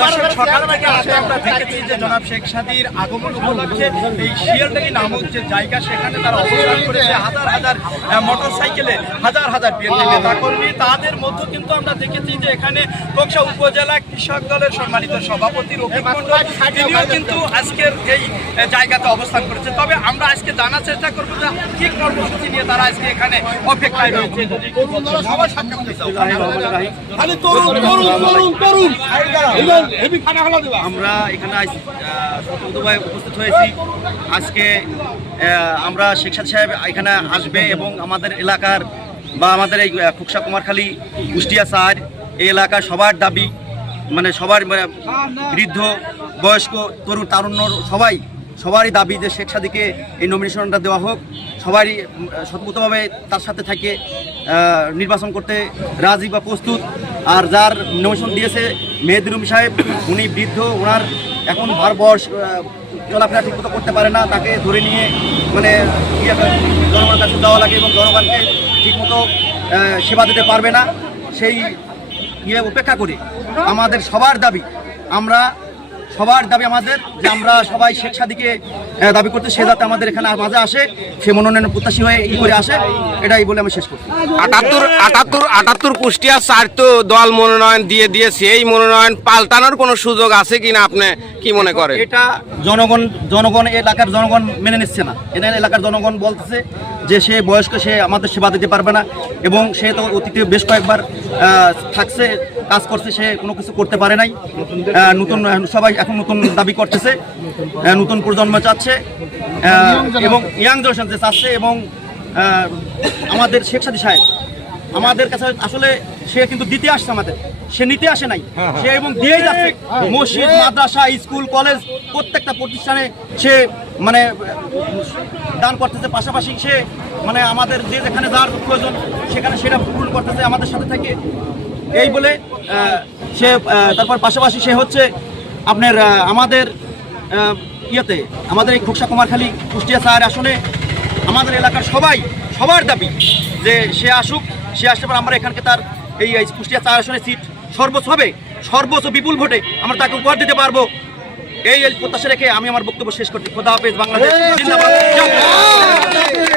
দর্শক, সকাল থেকে আসে আমরা দেখেছি যে জনাব শেখ সাদির আগমন উপলক্ষে এই শিয়ালটাকি নামক যে জায়গা সেখানে তারা অবস্থান করেছে হাজার হাজার মোটর সাইকেলে হাজার হাজার বিএনপি নেতা কর্মী তাদের মধ্যে কিন্তু আমরা দেখেছি যে এখানে কোকসা উপজেলা কৃষক দলের সম্মানিত সভাপতি রফিক মন্ডল তিনিও কিন্তু আজকের এই জায়গাতে অবস্থান করেছে তবে আমরা আজকে জানার চেষ্টা করব যে কি কর্মসূচি নিয়ে তারা আজকে এখানে অপেক্ষায় রয়েছে যদি তরুণ তরুণ তরুণ তরুণ আমরা এখানে সতর্কভাবে উপস্থিত হয়েছি। আজকে আমরা শেখসাদ সাহেব এখানে আসবে এবং আমাদের এলাকার বা আমাদের এই খুকসা কুমারখালী কুষ্টিয়া সার এই এলাকার সবার দাবি মানে সবার মানে, বৃদ্ধ বয়স্ক তরুণ তারুণ্য সবাই সবারই দাবি যে শেখ সাদিকে এই নমিনেশনটা দেওয়া হোক। সবারই উম, তার সাথে থাকে নির্বাচন করতে রাজি বা প্রস্তুত। আর যার নমিশন দিয়েছে মেহেদুরুম সাহেব, উনি বৃদ্ধ, ওনার এখন ভার বয়স চলাফেরা ঠিকমতো করতে পারে না, তাকে ধরে নিয়ে মানে জনগণের কাছে দেওয়া লাগে এবং জনগণকে ঠিকমতো সেবা দিতে পারবে না, সেই ইয়ে উপেক্ষা করে। আমাদের সবার দাবি, আমরা সবার দাবি আমাদের যে আমরা সবাই শেখ সাদিকে দাবি করতে সে যাতে আমাদের এখানে মাঝে আসে সে মনোনয়ন প্রত্যাশী হয়ে ই করে আসে এটাই বলে আমি শেষ করছি। আটাত্তর আটাত্তর আটাত্তর কুষ্টিয়া চার তো দল মনোনয়ন দিয়ে দিয়েছে এই মনোনয়ন পাল্টানোর কোনো সুযোগ আছে কিনা আপনি কি মনে করেন? এটা জনগণ জনগণ এলাকার জনগণ মেনে নিচ্ছে না। এখানে এলাকার জনগণ বলতেছে যে সে বয়স্ক সে আমাদের সেবা দিতে পারবে না এবং সে তো অতীতে বেশ কয়েকবার থাকছে কাজ করছে সে কোনো কিছু করতে পারে নাই। নতুন সবাই এখন নতুন দাবি করতেছে নতুন প্রজন্ম চাচ্ছে এবং ইয়াং জেনারেশন চাচ্ছে এবং আমাদের শেখ সাদী সাহেব আমাদের কাছে আসলে সে কিন্তু দিতে আসছে আমাদের। সে নিতে আসে নাই। সে এবং দিয়েই যাচ্ছে। মসজিদ মাদ্রাসা স্কুল কলেজ প্রত্যেকটা প্রতিষ্ঠানে সে মানে দান করতেছে। পাশাপাশি সে মানে আমাদের যে যেখানে যার প্রয়োজন, সেখানে সেটা পূরণ করতেছে আমাদের সাথে থেকে। এই বলে সে তারপর পাশাপাশি সে হচ্ছে আপনার আমাদের ইয়েতে, আমাদের এই খোকসা কুমারখালী কুষ্টিয়া চার আসনে আমাদের এলাকার সবাই, সবার দাবি যে সে আসুক, সে আসতে পারে আমরা এখানকে তার এই এই কুষ্টিয়া চার আসনের সিট সর্বোচ্চ হবে, সর্বোচ্চ বিপুল ভোটে আমরা তাকে উপহার দিতে পারব। এই প্রত্যাশা রেখে আমি আমার বক্তব্য শেষ করছি। খোদা হাফেজ বাংলাদেশ। জিন্দাবাদ।